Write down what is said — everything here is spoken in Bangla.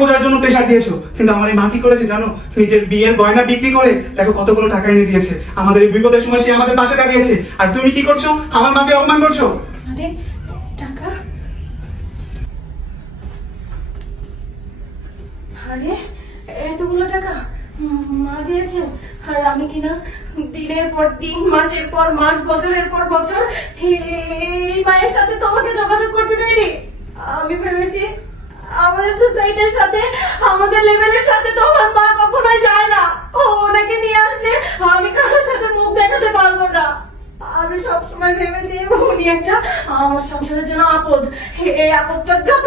খোঁজার জন্য প্রেশার দিয়েছো, কিন্তু আমার এই মা কি করেছে জানো? নিজের বিয়ের গয়না বিক্রি করে দেখো কতগুলো টাকা এনে দিয়েছে। আমাদের এই বিপদের সময় সে আমাদের পাশে দাঁড়িয়েছে, আর তুমি কি করছো? আমার মাকে অপমান করছো। আরে টাকা, আরে এতগুলো টাকা মা দিয়েছে। আর আমি কিনা দিনের পর দিন, মাসের পর মাস, বছরের পর বছর এই মায়ের সাথে তোমাকে যোগাযোগ করতে দেয়নি। আমি ভেবেছি আমাদের সোসাইটির সাথে, আমাদের লেভেলের সাথে তোমার মা কখনোই যায় না। ওনাকে নিয়ে আসলে আমি কারোর সাথে মুখ দেখাতে পারবো না। আমি সবসময় ভেবেছি উনি একটা আমার সংসারের জন্য আপদ। এই আপদটা যত